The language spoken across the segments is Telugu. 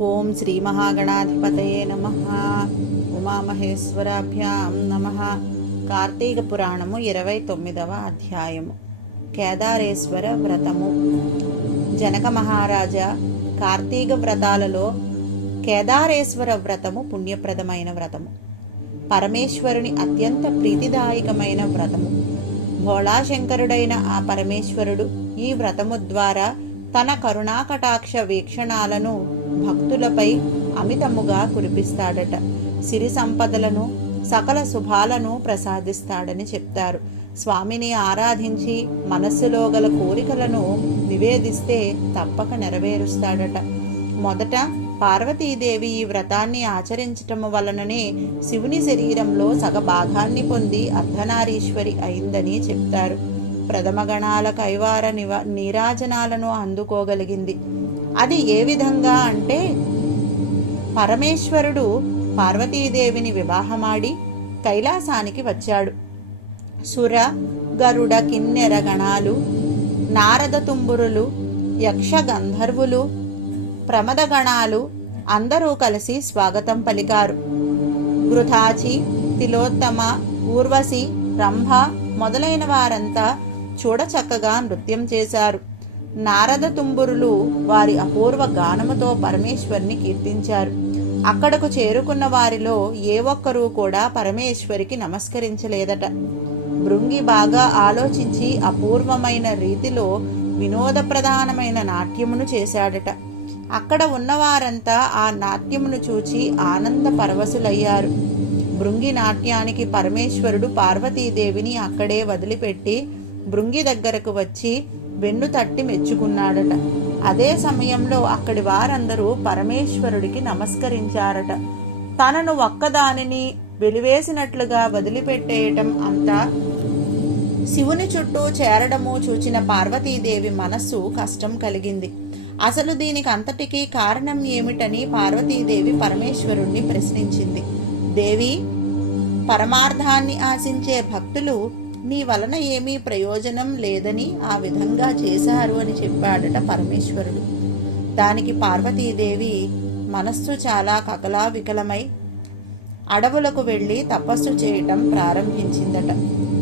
ఓం శ్రీ మహాగణాధిపతయే నమ. ఉమామహేశ్వరాభ్యాం నమ. కార్తీక పురాణము ఇరవై తొమ్మిదవ అధ్యాయము. కేదారేశ్వర వ్రతము. జనక మహారాజా కార్తీక వ్రతాలలో కేదారేశ్వర వ్రతము పుణ్యప్రదమైన వ్రతము. పరమేశ్వరుని అత్యంత ప్రీతిదాయకమైన వ్రతము. భోళాశంకరుడైన ఆ పరమేశ్వరుడు ఈ వ్రతము ద్వారా తన కరుణాకటాక్ష వీక్షణాలను భక్తులపై అమితముగా కురిపిస్తాడట. సిరి సంపదలను సకల శుభాలను ప్రసాదిస్తాడని చెప్తారు. స్వామిని ఆరాధించి మనస్సులో గల కోరికలను నివేదిస్తే తప్పక నెరవేరుస్తాడట. మొదట పార్వతీదేవి ఈ వ్రతాన్ని ఆచరించటం వలననే శివుని శరీరంలో సగ భాగాన్ని పొంది అర్ధనారీశ్వరి అయిందని చెప్తారు. ప్రథమగణాల కైవార నివ నీరాజనాలను అందుకోగలిగింది. అది ఏ విధంగా అంటే పరమేశ్వరుడు పార్వతీదేవిని వివాహమాడి కైలాసానికి వచ్చాడు. సుర గరుడ కిన్నెర గణాలు నారద తుంబురులు యక్ష గంధర్వులు ప్రమద గణాలు అందరూ కలిసి స్వాగతం పలికారు. గృథాచి తిలోత్తమ ఊర్వశి రంభ మొదలైన వారంతా చూడచక్కగా నృత్యం చేశారు. నారద తుంబురులు వారి అపూర్వ గానముతో పరమేశ్వరిని కీర్తించారు. అక్కడకు చేరుకున్న వారిలో ఏ ఒక్కరూ కూడా పరమేశ్వరికి నమస్కరించలేదట. భృంగి బాగా ఆలోచించి అపూర్వమైన రీతిలో వినోద ప్రధానమైన నాట్యమును చేశాడట. అక్కడ ఉన్నవారంతా ఆ నాట్యమును చూచి ఆనంద పరవశులయ్యారు. భృంగి నాట్యానికి పరమేశ్వరుడు పార్వతీదేవిని అక్కడే వదిలిపెట్టి భృంగి దగ్గరకు వచ్చి వెన్ను తట్టి మెచ్చుకున్నాడట. అదే సమయంలో అక్కడి వారందరూ పరమేశ్వరుడికి నమస్కరించారట. తనను ఒక్కదానిని వెలివేసినట్లుగా వదిలిపెట్టేయటం అంతా శివుని చుట్టూ చేరడము చూచిన పార్వతీదేవి మనస్సు కష్టం కలిగింది. అసలు దీనికి అంతటికీ కారణం ఏమిటని పార్వతీదేవి పరమేశ్వరుణ్ణి ప్రశ్నించింది. దేవి పరమార్థాన్ని ఆశించే భక్తులు నీ వలన ఏమీ ప్రయోజనం లేదని ఆ విధంగా చేశారు అని చెప్పాడట పరమేశ్వరుడు. దానికి పార్వతీదేవి మనస్సు చాలా కకలా వికలమై అడవులకు వెళ్ళి తపస్సు చేయటం ప్రారంభించిందట.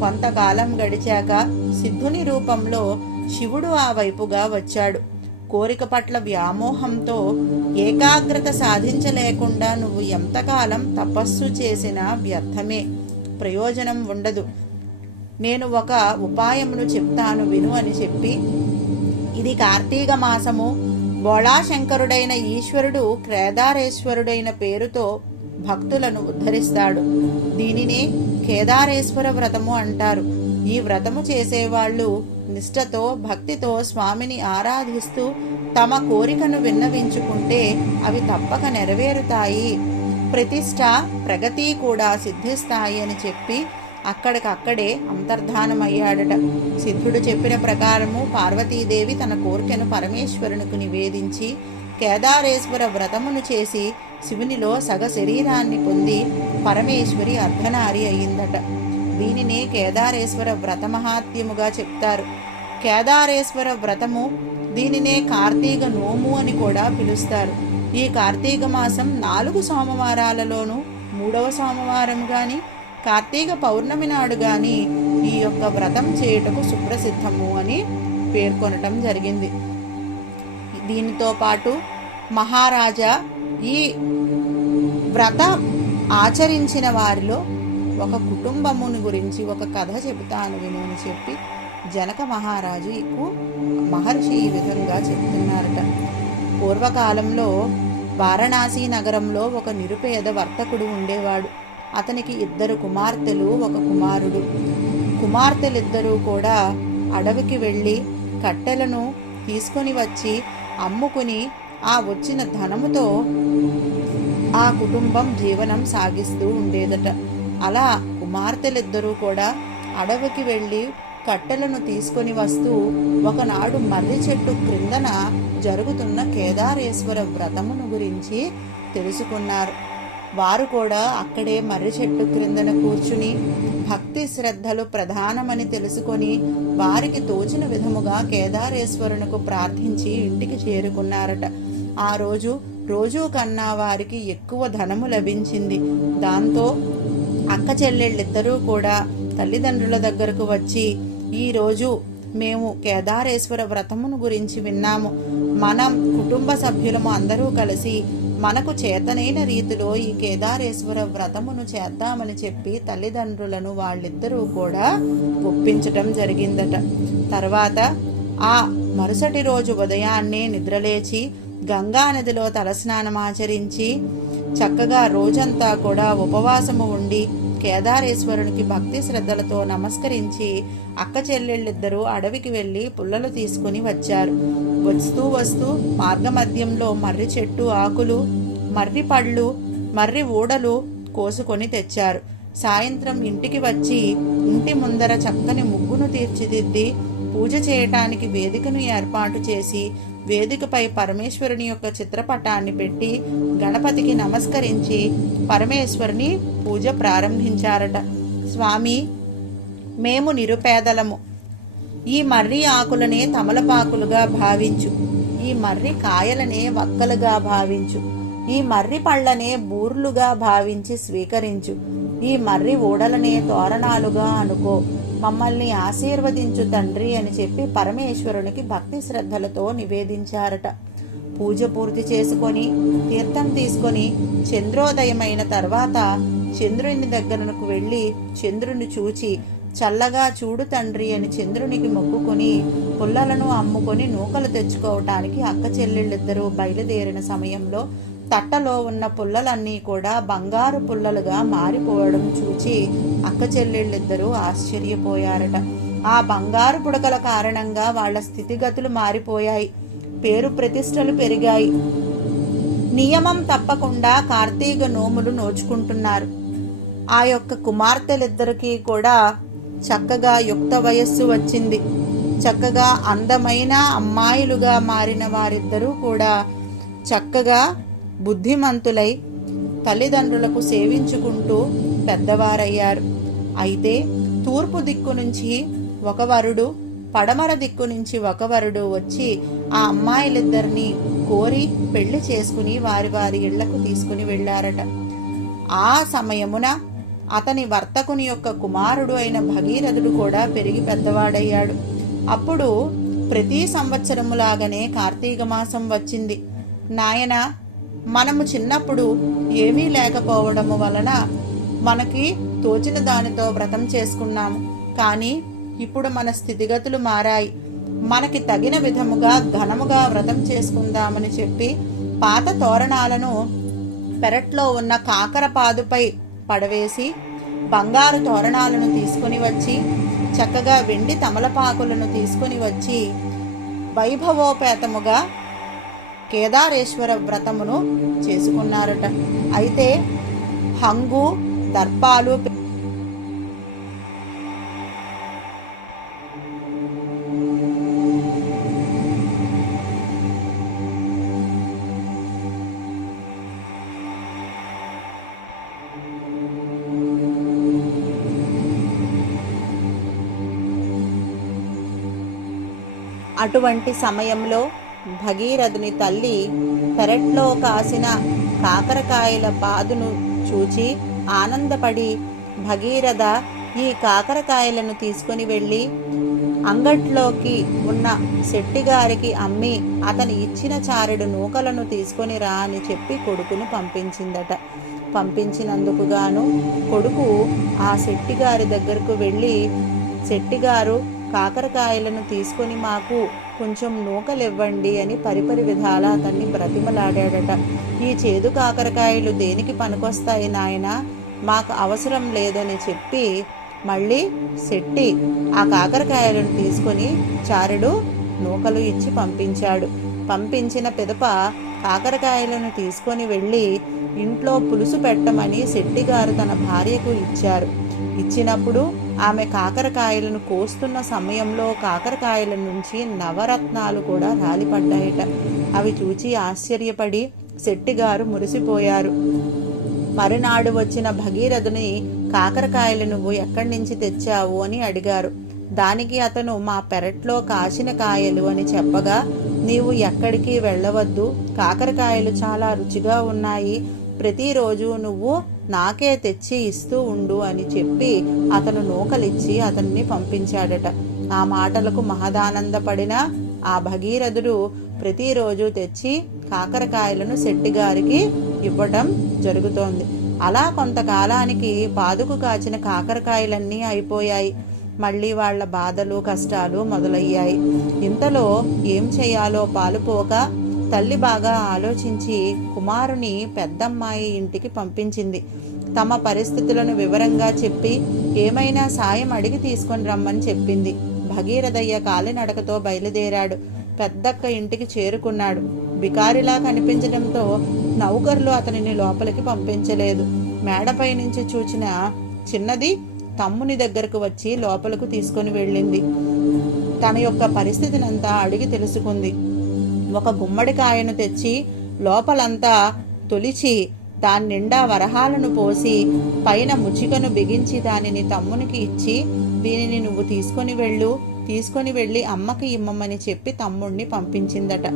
కొంతకాలం గడిచాక సిద్ధుని రూపంలో శివుడు ఆ వైపుగా వచ్చాడు. కోరిక పట్ల వ్యామోహంతో ఏకాగ్రత సాధించలేకుండా నువ్వు ఎంతకాలం తపస్సు చేసినా వ్యర్థమే. ప్రయోజనం ఉండదు. నేను ఒక ఉపాయమును చెప్తాను విను అని చెప్పి. ఇది కార్తీక మాసము. బోళాశంకరుడైన ఈశ్వరుడు కేదారేశ్వరుడైన పేరుతో భక్తులను ఉద్ధరిస్తాడు. దీనినే కేదారేశ్వర వ్రతము అంటారు. ఈ వ్రతము చేసేవాళ్ళు నిష్ఠతో భక్తితో స్వామిని ఆరాధిస్తూ తమ కోరికను విన్నవించుకుంటే అవి తప్పక నెరవేరుతాయి. ప్రతిష్ట ప్రగతి కూడా సిద్ధిస్తాయి అని చెప్పి అక్కడికక్కడే అంతర్ధానమయ్యాడట. సిద్ధుడు చెప్పిన ప్రకారము పార్వతీదేవి తన కోరికను పరమేశ్వరునికి నివేదించి కేదారేశ్వర వ్రతమును చేసి శివునిలో సగ శరీరాన్ని పొంది పరమేశ్వరి అర్ధనారి అయిందట. దీనినే కేదారేశ్వర వ్రత మహాత్మ్యముగా చెప్తారు. కేదారేశ్వర వ్రతము దీనినే కార్తీక నోము అని కూడా పిలుస్తారు. ఈ కార్తీక మాసం నాలుగు సోమవారాలలోనూ మూడవ సోమవారం కానీ కార్తీక పౌర్ణమి నాడు కానీ ఈ యొక్క వ్రతం చేయుటకు సుప్రసిద్ధము అని పేర్కొనటం జరిగింది. దీనితో పాటు మహారాజా ఈ వ్రత ఆచరించిన వారిలో ఒక కుటుంబముని గురించి ఒక కథ చెబుతాను విను అని చెప్పి జనక మహారాజుకు మహర్షి ఈ విధంగా చెబుతున్నారట పూర్వకాలంలో వారణాసి నగరంలో ఒక నిరుపేద వర్తకుడు ఉండేవాడు. అతనికి ఇద్దరు కుమార్తెలు ఒక కుమారుడు. కుమార్తెలిద్దరూ కూడా అడవికి వెళ్ళి కట్టెలను తీసుకొని వచ్చి అమ్ముకుని ఆ వచ్చిన ధనముతో ఆ కుటుంబం జీవనం సాగిస్తూ ఉండేదట. అలా కుమార్తెలిద్దరూ కూడా అడవికి వెళ్ళి కట్టెలను తీసుకొని వస్తూ ఒకనాడు మర్రి చెట్టు క్రిందన జరుగుతున్న కేదారేశ్వర వ్రతమును గురించి తెలుసుకున్నారు. వారు కూడా అక్కడే మర్రి చెట్టు క్రిందన కూర్చుని భక్తి శ్రద్ధలు ప్రధానమని తెలుసుకొని వారికి తోచిన విధముగా కేదారేశ్వరునకు ప్రార్థించి ఇంటికి చేరుకున్నారట. ఆ రోజు రోజు కన్నా వారికి ఎక్కువ ధనము లభించింది. దాంతో అక్క చెల్లెళ్ళిద్దరూ కూడా తల్లిదండ్రుల దగ్గరకు వచ్చి ఈరోజు మేము కేదారేశ్వర వ్రతమును గురించి విన్నాము. మనం కుటుంబ సభ్యులము అందరూ కలిసి మనకు చేతనైన రీతిలో ఈ కేదారేశ్వర వ్రతమును చేద్దామని చెప్పి తల్లిదండ్రులను వాళ్ళిద్దరూ కూడా ఒప్పించటం జరిగిందట. తర్వాత ఆ మరుసటి రోజు ఉదయాన్నే నిద్రలేచి గంగా నదిలో తలస్నానమాచరించి చక్కగా రోజంతా కూడా ఉపవాసము ఉండి కేదారేశ్వరునికి భక్తి శ్రద్ధలతో నమస్కరించి అక్క చెల్లెళ్ళిద్దరూ అడవికి వెళ్ళి పుల్లలు తీసుకుని వచ్చారు. వస్తూ వస్తూ మార్గమధ్యంలో మర్రి చెట్టు ఆకులు మర్రి పళ్ళు మర్రి ఊడలు కోసుకొని తెచ్చారు. సాయంత్రం ఇంటికి వచ్చి ఇంటి ముందర చక్కని ముగ్గును తీర్చిదిద్ది పూజ చేయటానికి వేదికను ఏర్పాటు చేసి వేదికపై పరమేశ్వరుని యొక్క చిత్రపటాన్ని పెట్టి గణపతికి నమస్కరించి పరమేశ్వరుని పూజ ప్రారంభించారట. స్వామి మేము నిరుపేదలము. ఈ మర్రి ఆకులనే తమలపాకులుగా భావించు. ఈ మర్రి కాయలనే వక్కలుగా భావించు. ఈ మర్రి పళ్ళనే బూర్లుగా భావించి స్వీకరించు. ఈ మర్రి ఊడలనే తోరణాలుగా అనుకో. మమ్మల్ని ఆశీర్వదించు తండ్రి అని చెప్పి పరమేశ్వరునికి భక్తి శ్రద్ధలతో నివేదించారట. పూజ పూర్తి చేసుకొని తీర్థం తీసుకొని చంద్రోదయమైన తర్వాత చంద్రుని దగ్గరకు వెళ్ళి చంద్రుని చూచి చల్లగా చూడు తండ్రి అని చంద్రునికి మొక్కుకొని పుల్లలను అమ్ముకొని నూకలు తెచ్చుకోవటానికి అక్క చెల్లెళ్ళిద్దరూ బయలుదేరిన సమయంలో తట్టలో ఉన్న పుల్లలన్నీ కూడా బంగారు పుల్లలుగా మారిపోవడం చూచి అక్క చెల్లెళ్ళిద్దరూ ఆశ్చర్యపోయారట. ఆ బంగారు పుడకల కారణంగా వాళ్ళ స్థితిగతులు మారిపోయాయి. పేరు ప్రతిష్టలు పెరిగాయి. నియమం తప్పకుండా కార్తీక నోములు నోచుకుంటున్నారు. ఆ యొక్క కుమార్తెలిద్దరికీ కూడా చక్కగా యుక్త వయస్సు వచ్చింది. చక్కగా అందమైన అమ్మాయిలుగా మారిన వారిద్దరూ కూడా చక్కగా బుద్ధిమంతులై తల్లిదండ్రులకు సేవించుకుంటూ పెద్దవారయ్యారు. అయితే తూర్పు దిక్కు నుంచి ఒక వరుడు పడమర దిక్కు నుంచి ఒక వరుడు వచ్చి ఆ అమ్మాయిలిద్దరినీ కోరి పెళ్ళి చేసుకుని వారి వారి ఇళ్ళకు తీసుకుని వెళ్ళారట. ఆ సమయమున అతని వర్తకుని యొక్క కుమారుడు అయిన భగీరథుడు కూడా పెరిగి పెద్దవాడయ్యాడు. అప్పుడు ప్రతి సంవత్సరములాగనే కార్తీక మాసం వచ్చింది. నాయన మనము చిన్నప్పుడు ఏమీ లేకపోవడము వలన మనకి తోచిన దానితో వ్రతం చేసుకున్నాము. కానీ ఇప్పుడు మన స్థితిగతులు మారాయి. మనకి తగిన విధముగా ఘనముగా వ్రతం చేసుకుందామని చెప్పి పాత తోరణాలను పెరట్లో ఉన్న కాకర పాదుపై పడవేసి బంగారు తోరణాలను తీసుకుని వచ్చి చక్కగా వెండి తమలపాకులను తీసుకుని వచ్చి వైభవోపేతముగా కేదారేశ్వర వ్రతమును చేసుకున్నారట. అయితే హంగు దర్పాలు అటువంటి సమయంలో భగీరథుని తల్లి పెరట్లో కాసిన కాకరకాయల పాదును చూచి ఆనందపడి భగీరథ ఈ కాకరకాయలను తీసుకొని వెళ్ళి అంగట్లోకి ఉన్న శెట్టిగారికి అమ్మి అతని ఇచ్చిన చారెడు నూకలను తీసుకొని రా అని చెప్పి కొడుకును పంపించిందట. పంపించినందుకు గాను కొడుకు ఆ శెట్టిగారి దగ్గరకు వెళ్ళి శెట్టిగారు కాకరకాయలను తీసుకొని మాకు కొంచెం నూకలు ఇవ్వండి అని పరిపరి విధాల అతన్ని బ్రతిమలాడాడట. ఈ చేదు కాకరకాయలు దేనికి పనికొస్తాయి నాయన? మాకు అవసరం లేదని చెప్పి మళ్ళీ శెట్టి ఆ కాకరకాయలను తీసుకొని చారుడు నూకలు ఇచ్చి పంపించాడు. పంపించిన పిదప కాకరకాయలను తీసుకొని వెళ్ళి ఇంట్లో పులుసు పెట్టమని శెట్టిగారు తన భార్యకు ఇచ్చారు. ఇచ్చినప్పుడు ఆమె కాకరకాయలను కోస్తున్న సమయంలో కాకరకాయల నుంచి నవరత్నాలు కూడా రాలిపడ్డాయట. అవి చూచి ఆశ్చర్యపడి శెట్టిగారు మురిసిపోయారు. మరునాడు వచ్చిన భగీరథుని కాకరకాయలు నువ్వు ఎక్కడి నుంచి తెచ్చావు అని అడిగారు. దానికి అతను మా పెరట్లో కాసిన కాయలు అని చెప్పగా నీవు ఎక్కడికి వెళ్ళవద్దు. కాకరకాయలు చాలా రుచిగా ఉన్నాయి. ప్రతిరోజు నువ్వు నాకే తెచ్చి ఇస్తూ ఉండు అని చెప్పి అతను నూకలిచ్చి అతన్ని పంపించాడట. ఆ మాటలకు మహదానందపడిన ఆ భగీరథుడు ప్రతిరోజు తెచ్చి కాకరకాయలను శెట్టిగారికి ఇవ్వటం జరుగుతోంది. అలా కొంతకాలానికి పాదుకు కాచిన కాకరకాయలన్నీ అయిపోయాయి. మళ్ళీ వాళ్ళ బాధలు కష్టాలు మొదలయ్యాయి. ఇంతలో ఏం చేయాలో పాలుపోక తల్లి బాగా ఆలోచించి కుమారుని పెద్దమ్మాయి ఇంటికి పంపించింది. తమ పరిస్థితులను వివరంగా చెప్పి ఏమైనా సాయం అడిగి తీసుకొని రమ్మని చెప్పింది. భగీరథయ్య కాలినడకతో బయలుదేరాడు. పెద్దక్క ఇంటికి చేరుకున్నాడు. బికారిలా కనిపించడంతో నౌకర్లు అతనిని లోపలికి పంపించలేదు. మేడపై నుంచి చూచిన చిన్నది తమ్ముని దగ్గరకు వచ్చి లోపలకు తీసుకొని వెళ్ళింది. తన యొక్క పరిస్థితినంతా అడిగి తెలుసుకుంది. ఒక గుమ్మడికాయను తెచ్చి లోపలంతా తొలిచి దాని నిండా వరహాలను పోసి పైన ముచికను బిగించి దానిని తమ్మునికి ఇచ్చి దీనిని నువ్వు తీసుకొని వెళ్ళు తీసుకొని వెళ్ళి అమ్మకి ఇమ్మమని చెప్పి తమ్ముణ్ణి పంపించిందట.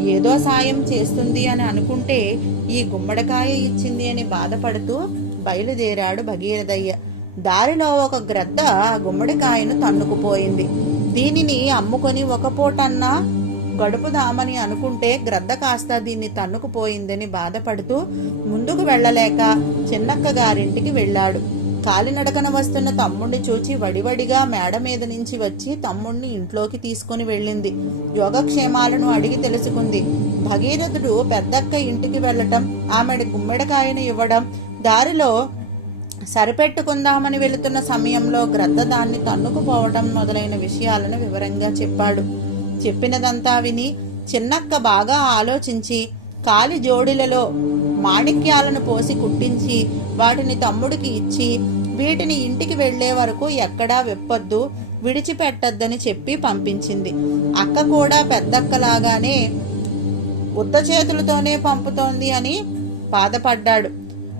ఏదో సాయం చేస్తుంది అని అనుకుంటే ఈ గుమ్మడికాయ ఇచ్చింది అని బాధపడుతూ బయలుదేరాడు భగీరథయ్య. దారిలో ఒక గ్రద్ద గుమ్మడికాయను తన్నుకుపోయింది. దీనిని అమ్ముకొని ఒక పూటన్నా గడుపుదామని అనుకుంటే గ్రద్ద కాస్త దీన్ని తన్నుకుపోయిందని బాధపడుతూ ముందుకు వెళ్ళలేక చిన్నక్క గారింటికి వెళ్ళాడు. కాలినడకన వస్తున్న తమ్ముణ్ణి చూచి వడివడిగా మేడ మీద నుంచి వచ్చి తమ్ముణ్ణి ఇంట్లోకి తీసుకుని వెళ్ళింది. యోగక్షేమాలను అడిగి తెలుసుకుంది. భగీరథుడు పెద్దక్క ఇంటికి వెళ్ళటం ఆమెడి గుమ్మెడకాయను ఇవ్వడం దారిలో సరిపెట్టుకుందామని వెళుతున్న సమయంలో గ్రద్ద దాన్ని తన్నుకుపోవటం మొదలైన విషయాలను వివరంగా చెప్పాడు. చెప్పినదంతా విని చిన్నక్క బాగా ఆలోచించి కాలి జోడిలలో మాణిక్యాలను పోసి కుట్టించి వాటిని తమ్ముడికి ఇచ్చి వీటిని ఇంటికి వెళ్ళే వరకు ఎక్కడా విప్పొద్దు విడిచిపెట్టద్దని చెప్పి పంపించింది. అక్క కూడా పెద్దక్కలాగానే ఉత్త చేతులతోనే పంపుతోంది అని బాధపడ్డాడు.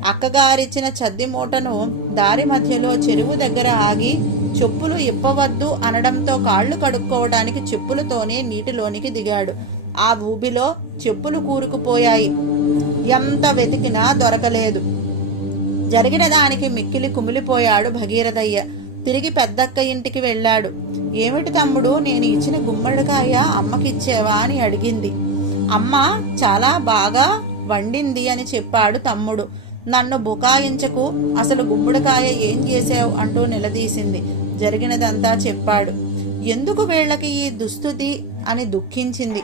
అక్కగారిచ్చిన చద్ది మూటను దారి మధ్యలో చెరువు దగ్గర ఆగి చెప్పులు ఇప్పవద్దు అనడంతో కాళ్ళు కడుక్కోవడానికి చెప్పులతోనే నీటిలోనికి దిగాడు. ఆ ఊబిలో చెప్పులు కూరుకుపోయాయి. ఎంత వెతికినా దొరకలేదు. జరిగిన దానికి మిక్కిలి కుమిలిపోయాడు భగీరథయ్య. తిరిగి పెద్దక్క ఇంటికి వెళ్ళాడు. ఏమిటి తమ్ముడు నేను ఇచ్చిన గుమ్మడికాయ అమ్మకిచ్చేవా అని అడిగింది. అమ్మ చాలా బాగా వండింది అని చెప్పాడు తమ్ముడు. నన్ను బుకాయించకు అసలు గుమ్మడికాయ ఏం చేసావు అంటూ నిలదీసింది. జరిగినదంతా చెప్పాడు. ఎందుకు వీళ్ళకి ఈ దుస్థితి అని దుఃఖించింది.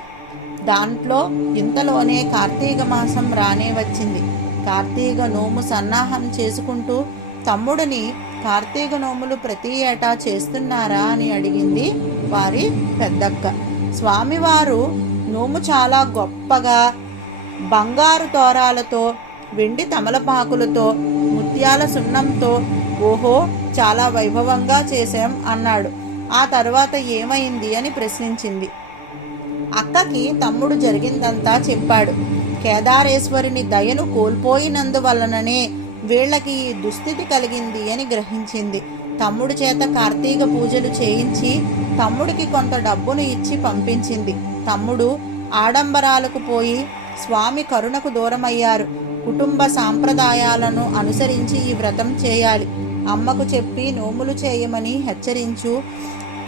దాంట్లో ఇంతలోనే కార్తీక మాసం రానే వచ్చింది. కార్తీక నోము సన్నాహం చేసుకుంటూ తమ్ముడిని కార్తీక నోములు ప్రతి ఏటా చేస్తున్నారా అని అడిగింది వారి పెద్దక్క. స్వామివారు నోము చాలా గొప్పగా బంగారు తోరాలతో వెండి తమలపాకులతో ముత్యాల సున్నంతో ఓహో చాలా వైభవంగా చేశాం అన్నాడు. ఆ తర్వాత ఏమైంది అని ప్రశ్నించింది. అక్కకి తమ్ముడు జరిగిందంతా చెప్పాడు. కేదారేశ్వరుని దయను కోల్పోయినందువలననే వీళ్ళకి ఈ దుస్థితి కలిగింది అని గ్రహించింది. తమ్ముడు చేత కార్తీక పూజలు చేయించి తమ్ముడికి కొంత డబ్బును ఇచ్చి పంపించింది. తమ్ముడు ఆడంబరాలకు పోయి స్వామి కరుణకు దూరమయ్యారు. కుటుంబ సాంప్రదాయాలను అనుసరించి ఈ వ్రతం చేయాలి. అమ్మకు చెప్పి నోములు చేయమని హెచ్చరించు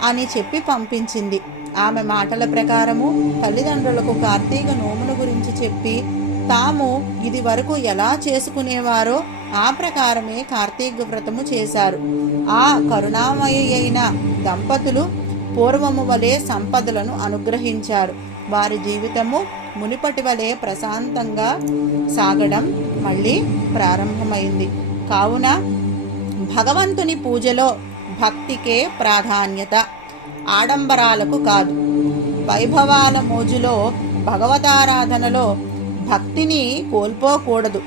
అని చెప్పి పంపించింది. ఆమె మాటల ప్రకారము తల్లిదండ్రులకు కార్తీక నోముల గురించి చెప్పి తాము ఇది వరకు ఎలా చేసుకునేవారో ఆ ప్రకారమే కార్తీక వ్రతము చేశారు. ఆ కరుణామయ అయిన దంపతులు పూర్వము వలె సంపదలను అనుగ్రహించారు. వారి జీవితము మునిపటి వలె ప్రశాంతంగా సాగడం మళ్ళీ ప్రారంభమైంది. కావున భగవంతుని పూజలో భక్తికే ప్రాధాన్యత. ఆడంబరాలకు కాదు. వైభవాల మోజులో భగవతారాధనలో భక్తిని కోల్పోకూడదు.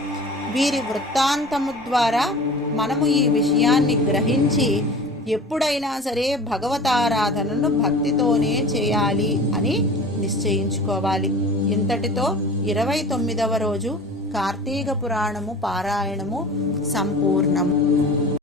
వీరి వృత్తాంతము ద్వారా మనము ఈ విషయాన్ని గ్రహించి ఎప్పుడైనా సరే భగవతారాధనను భక్తితోనే చేయాలి అని నిశ్చయించుకోవాలి. ఇంతటితో ఇరవై తొమ్మిదవ రోజు కార్తీక పురాణము పారాయణము సంపూర్ణము.